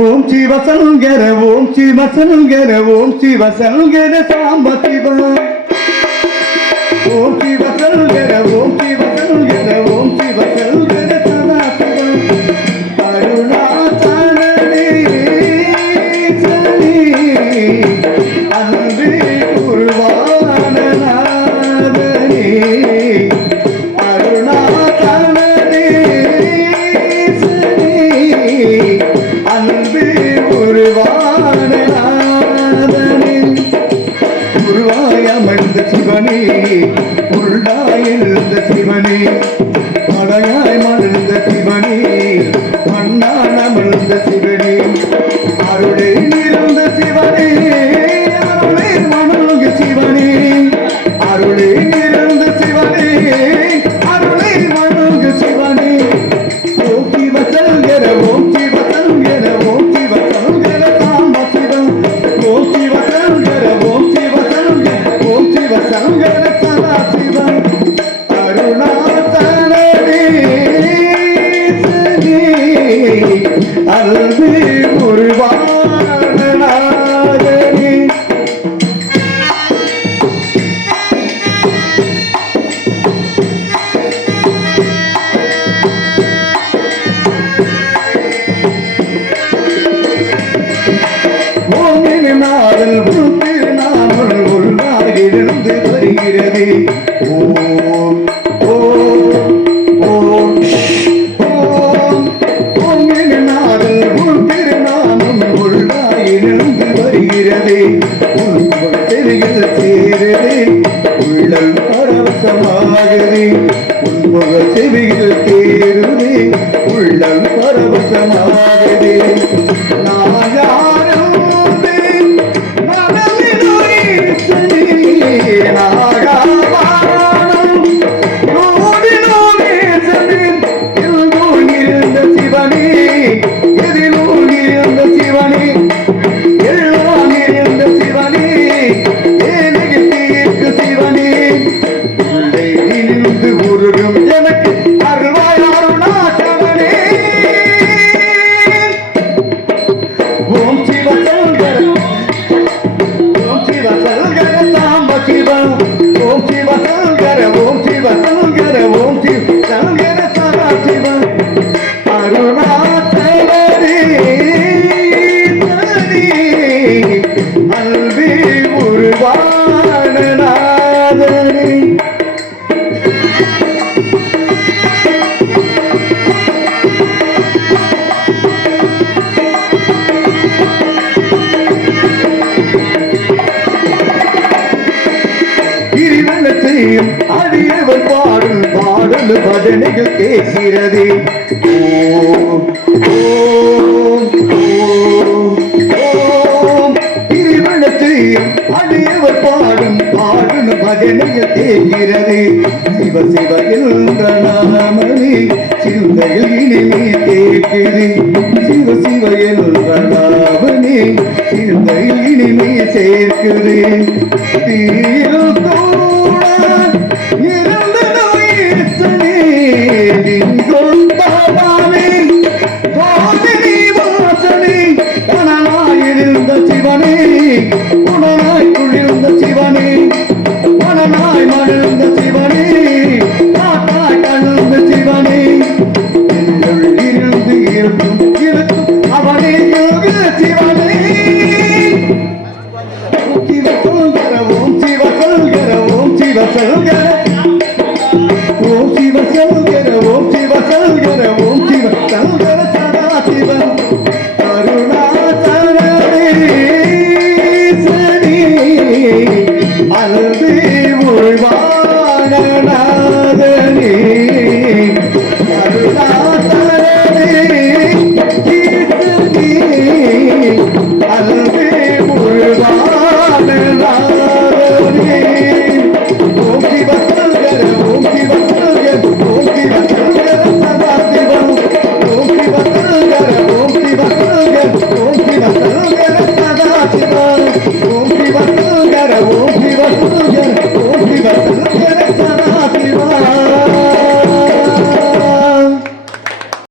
ஓம் சிவ சங்கர ஓம் சிவ சங்கர ஓம் சிவ சங்கர சாம்ப சிவா ஓம் சிவ சங்கர ஓம் உருவாய் சிவனே உருளாய் எழுந்த சிவனே மழையாய் மலர்ந்த சிவனே மண்ணான அமர்ந்த சிவனே அருளே அல்வி உருவான நாயகனே ஓமின் சேருதே உள்ளல் பரவசமாகுதே உங்கள் செவியில் தேருதே உள்ளம் பரவசமாகுதே அடியவர் பாடும் பாடல் பஜனைகள் பேசுகிறது. ஓம் ஓம் ஓம் ஓம். அடியவர் பாடும் பாடும் பஜனைகள் கேட்கிறது சிவ சிவ என்ற நாமனே சிந்தையில் இனிமே கேட்குது சிவ சிவ என்ற நாமனே சிந்தையில் இனிமே சேர்க்குது தீர அன்பு